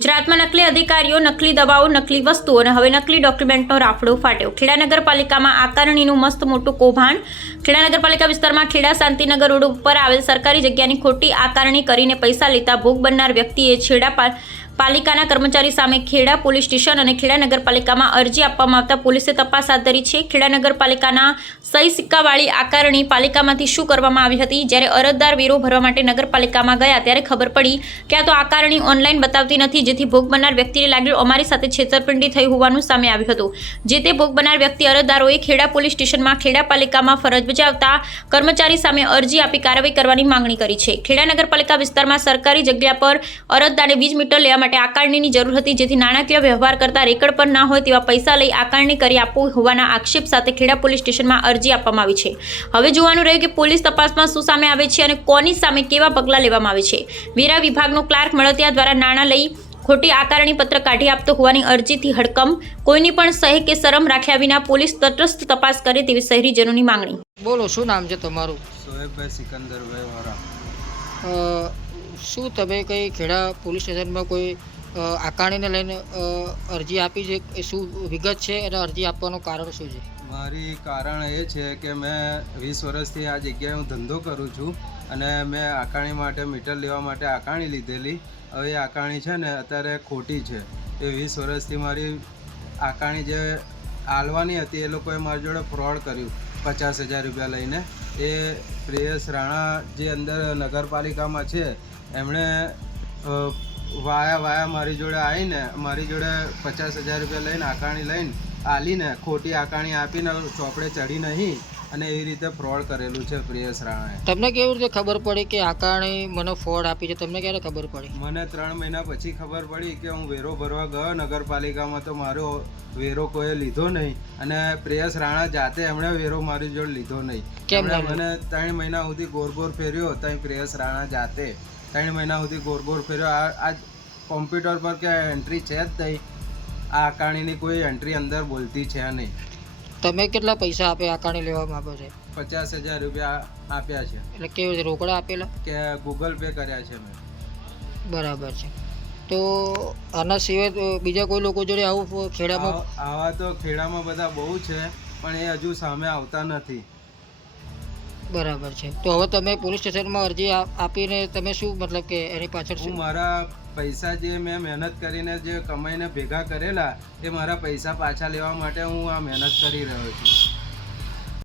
ગુજરાતમાં નકલી અધિકારીઓ, નકલી દવાઓ, નકલી વસ્તુઓ અને હવે નકલી ડોક્યુમેન્ટનો રાફડો ફાટ્યો. ખેડા નગરપાલિકામાં આકારણીનું મસ્ત મોટું કૌભાંડ. ખેડા નગરપાલિકા વિસ્તારમાં ખેડા શાંતિનગર રોડ ઉપર આવેલ સરકારી જગ્યાની ખોટી આકારણી કરીને પૈસા લેતા ભોગ બનનાર વ્યક્તિએ છેડા પાલિકાના કર્મચારી સામે ખેડા પોલીસ સ્ટેશન અને ખેડા નગરપાલિકામાં અરજી આપવામાં આવતા પોલીસે તપાસ હાથ ધરી છે. ખેડા નગરપાલિકાના સહી સિક્કાવાળી આકારણી પાલિકામાંથી શું કરવામાં આવી હતી? જ્યારે અરજદાર વેરો ભરવા માટે નગરપાલિકામાં ગયા ત્યારે ખબર પડી કે આ તો આકારણી ઓનલાઈન બતાવતી નથી, જેથી ભોગ બનનાર વ્યક્તિને લાગ્યું અમારી સાથે છેતરપિંડી થઈ હોવાનું સામે આવ્યું હતું. જે તે ભોગ બનનાર વ્યક્તિ અરજદારોએ ખેડા પોલીસ સ્ટેશનમાં ખેડા પાલિકામાં ફરજ બજાવતા કર્મચારી સામે અરજી આપી કાર્યવાહી કરવાની માંગણી કરી છે. ખેડા નગરપાલિકા વિસ્તારમાં સરકારી જગ્યા પર અરજદારને વીજ મીટર લેવા માટે આકારણીની જરૂર હતી. જેથી નાણાકીય વ્યવહાર કરતા રેકર્ડ પર ના હોય તેવા પૈસા લઈ આકારણી કરી આપવું હોવાના આક્ષેપ સાથે ખેડા પોલીસ સ્ટેશનમાં અરજી આપવામાં આવી છે. હવે જોવાનું રહ્યું કે પોલીસ તપાસમાં શું સામે આવે છે અને કોની સામે કેવા પગલાં લેવામાં આવે છે. વેરા વિભાગનો ક્લાર્ક મળતિયા દ્વારા નાણાં લઈ ખોટી આકારણી પત્ર કાઢી આપતો હોવાની અરજીથી હડકમ કોઈની પણ સહી કે શરમ રાખ્યા વિના પોલીસ તટસ્થ તપાસ કરે તેવી શહેરીજનોની માંગણી. બોલો શું નામ છે તમારું? સોએબભાઈ સિકંદરભાઈ વરા. શું તમે કંઈ ખેડા પોલીસ સ્ટેશનમાં કોઈ આકાણીને લઈને અરજી આપી છે? એ શું વિગત છે અને અરજી આપવાનું કારણ શું છે? મારી કારણ એ છે કે મેં વીસ વર્ષથી આ જગ્યાએ હું ધંધો કરું છું અને મેં આકારણી માટે મીટર લેવા માટે આકારણી લીધેલી. હવે એ આકારણી છે ને, અત્યારે ખોટી છે. એ વીસ વર્ષથી મારી આકારણી જે આલવાની હતી, એ લોકોએ મારી જોડે ફ્રોડ કર્યું, પચાસ હજાર રૂપિયા લઈને. એ પ્રિયસ રાણા જે અંદર નગરપાલિકામાં છે, એમણે વાયા વાયા મારી જોડે આવીને, મારી જોડે પચાસ હજાર રૂપિયા લઈને આકારણી લઈને, આલીને, ખોટી આકારણી આપીને ચોપડે ચડી નહીં. અને એવી રીતે ફ્રોડ કરેલું છે પ્રિયેશ રાણાએ. તમને કેવી રીતે ખબર પડી કે આકારણી મને ફોડ આપી છે? તમને ક્યારે ખબર પડી? મને ત્રણ મહિના પછી ખબર પડી કે હું વેરો ભરવા ગયો. નગરપાલિકામાં તો મારો વેરો કોઈએ લીધો નહીં. અને પ્રિયેશ રાણા જાતે એમણે વેરો મારી જોડે લીધો નહીં. કેમ મને ત્રણ મહિના સુધી ગોર ગોર ફેર્યો ત્યાં પ્રિયેશ રાણા જાતે. ત્રણ મહિના સુધી ગોર ગોર ફેર્યો. આ આ કોમ્પ્યુટર પર કે એન્ટ્રી છે જ નહીં. આ આકારણીની કોઈ એન્ટ્રી અંદર બોલતી છે નહીં. તમે કેટલા પૈસા આપ્યા આકાણી લેવા માંગો છો પચાસ હજાર રૂપિયા આપ્યા છે. એટલે કેવી રીતે રોકડા આપેલા? કે ગૂગલ પે કર્યા છે મેં બરાબર છે. તો આના સિવાય બીજા કોઈ લોકો જોડે આવું ખેડામાં? આવા તો ખેડામાં બધા બહુ છે પણ એ હજુ સામે આવતા નથી. બરાબર છે. તો હવે તમે પોલીસ સ્ટેશનમાં અરજી આપીને તમે શું મતલબ કે એની પાછળ શું? મારા પૈસા જે મેં મહેનત કરીને જે કમાઈને ભેગા કરેલા, એ મારા પૈસા પાછા લેવા માટે હું આ મહેનત કરી રહ્યો છું.